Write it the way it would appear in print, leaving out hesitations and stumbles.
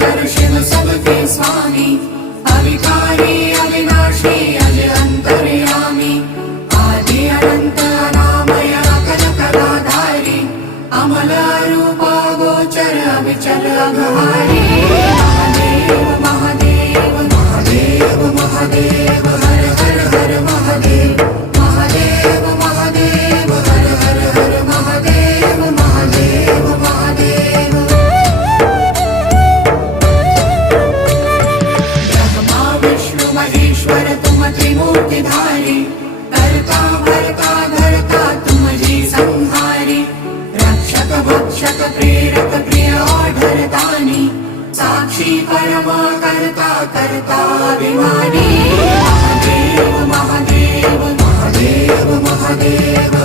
सुंदर शिव सबके स्वामी अविकारी अविनाशी अज अंतर्यामी आदि अनंत अनामय अकल कलाधारी अमल रूप गोचर अविचल अघहारी महादेव महादेव महादेव महादेव हर हर हर महादेव महादेव महादेव हर हर हर महादेव महादेव महादेव ब्रह्मा विष्णु महेश्वर तुम त्रिमूर्तिधारी कर्ता भर्ता धर्ता तुम जी संहारी रक्षक भक्षक प्रेरक प्रिय आढरतानी साक्षी परम कर्ता कर्ता अभिमानी महादेव महादेव महादेव महादेव